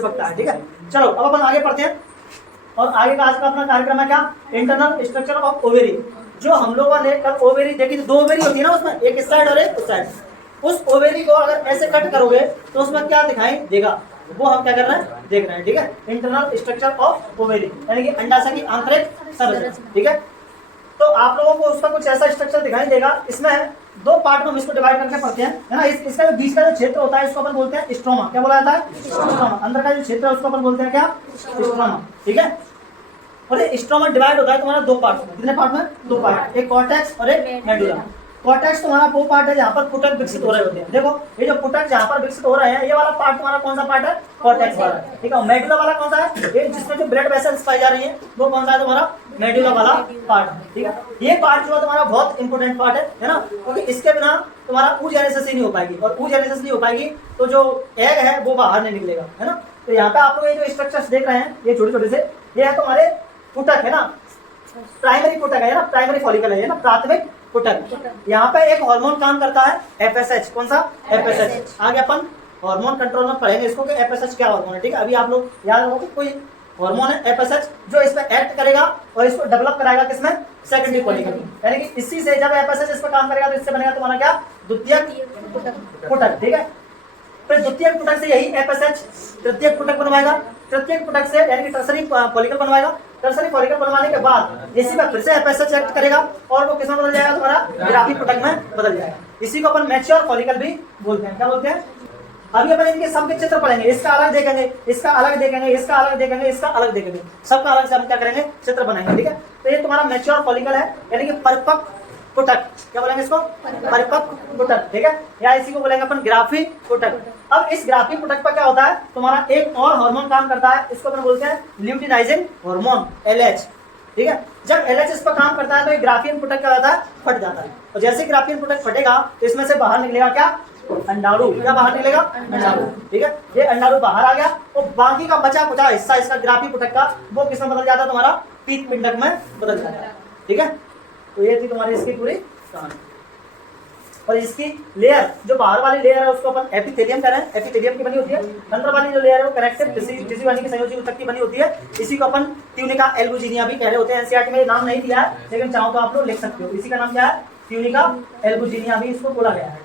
सकता है। ठीक है, चलो अब अपन आगे पढ़ते हैं। और आगे का आज का अपना कार्यक्रम है क्या, इंटरनल स्ट्रक्चर ऑफ ओवेरी। जो हम लोगों ने कल ओवेरी देखी थी, 2 ओवेरी होती है ना उसमें, एक इस साइड और एक उस साइड। उस ओवेरी को अगर ऐसे कट करोगे तो उसमें क्या दिखाई देगा, वो हम क्या कर रहे हैं, देख रहे हैं। ठीक है, इंटरनल स्ट्रक्चर ऑफ ओवेरी यानी कि अंडाशय की आंतरिक संरचना। ठीक है, तो आप लोगों को उसका कुछ ऐसा स्ट्रक्चर दिखाई देगा। इसमें 2 पार्ट में हम इसको डिवाइड करके पढ़ते हैं, है ना। इसका जो बीच का जो क्षेत्र होता है इसको अपन बोलते हैं स्ट्रोमा। क्या बोला जाता है, स्ट्रोमा। अंदर का जो क्षेत्र है उसको अपन बोलते हैं क्या, स्ट्रोमा। ठीक है, और ये स्ट्रोमा डिवाइड होता है तुम्हारा 2 पार्ट में। कितने पार्ट में, 2 पार्ट, एक कॉर्टेक्स और एक मेडुला। कॉर्टेक्स तुम्हारा वो पार्ट है जहाँ पर पुटक विकसित हो रहे होते हैं। देखो ये जो पुटक जहाँ पर विकसित हो रहे हैं, ये वाला पार्ट तुम्हारा कौन सा पार्ट है, कॉर्टेक्स वाला। ठीक है, मेडुला वाला कौन सा है, ये जिसमें जो ब्लड वेसल्स पाई जा रही है वो कौन सा है तुम्हारा, मेडुला वाला पार्ट। ठीक है, ये पार्ट जो है तुम्हारा बहुत इंपॉर्टेंट पार्ट है ना, क्योंकि इसके बिना तुम्हारा ऊजेनेसिस ही नहीं हो पाएगी, और ऊजेनेसिस नहीं हो पाएगी तो जो एग है वो बाहर नहीं निकलेगा, है ना। तो यहाँ पे आप लोग ये जो स्ट्रक्चर्स देख रहे हैं, ये छोटे छोटे से, ये है तुम्हारे पुटक, है ना, प्राइमरी पुटक है ना, प्राइमरी फॉलिकल है ना, प्राथमिक पुटक। यहाँ पे एक हार्मोन काम करता है, एफएसएच। कौन सा, एफएसएच। आगे अपन हार्मोन कंट्रोल में पढ़ेंगे इसको कि एफएसएच क्या हार्मोन है। ठीक है, अभी आप लोग याद रखो कि कोई हार्मोन है एफएसएच जो इस पर एक्ट करेगा और इसको डेवलप कराएगा किसमें, सेकेंडरी फॉलिकल में। यानी कि इसी से जब एफएसएच इस पर काम करेगा तो इससे बनेगा तुम्हारा क्या, द्वितीयक पुटक। ठीक है, फिर द्वितीयक पुटक से यही एफएसएच तृतीयक पुटक बनवाएगा, तृतीयक पुटक से यानी कि टर्सरी फॉलिकल बनवाएगा, टर्सरी फॉलिकल बनवाने के बाद इसी पर फिर से एफएसएच एक्ट करेगा और वो किसमें बदल जाएगा, तुम्हारा ग्राफी पुटक में बदल जाएगा। इसी को अपन मैच्योर फॉलिकल भी बोलते हैं। क्या बोलते हैं, अभी अपन इनके सबके चित्र पढ़ेंगे, इसका अलग देखेंगे, इसका अलग देखेंगे, इसका अलग देखेंगे, इसका अलग देखेंगे, सबका अलग से हम क्या करेंगे, चित्र बनाएंगे। ठीक है, तो ये तुम्हारा मैच्योर फॉलिकल है यानी कि परिपक्व पुटक। क्या बोलेंगे इसको, परिपक्व पुटक। ठीक है, या इसी को बोलेंगे अपन ग्राफी पुटक। अब इस ग्राफी पुटक पर क्या होता है, तुम्हारा एक और हार्मोन काम करता है, इसको अपन बोलते हैं ल्यूटिनाइजिंग हार्मोन, एलएच। ठीक है, जब एलएच इस पर काम करता है तो ये ग्राफियन पुटक क्या होता है, फट जाता है। और जैसे ग्राफियन पुटक फटेगा तो इसमें से बाहर निकलेगा क्या, अंडाणु। क्या बाहर निकलेगा, अंडाणु। ठीक है, ये अंडाणु बाहर आ गया और बाकी का बचा कुचा हिस्सा इसका ग्राफी पुटक का वो किसमें बदल जाता है, तुम्हारा पीत पिंडक में बदल जाता है। ठीक है, तो ये थी तुम्हारी इसकी पूरी कहानी। और इसकी लेयर जो बाहर वाली लेयर है उसको अपन एपिथेलियम कह रहे हैं, एपिथेलियम की बनी होती है। अंदर वाली जो लेयर है वो कनेक्टिव टिश्यू यानी कि संयोजी ऊतक की बनी होती है। इसी को अपन ट्यूनिका एल्बुजिनिया भी कह रहे होते हैं। एनसीईआरटी में नाम नहीं दिया है लेकिन चाहो तो आप लोग लिख सकते हो। इसी का नाम क्या है, ट्यूनिका एल्बुजिनिया भी इसको बोला गया है।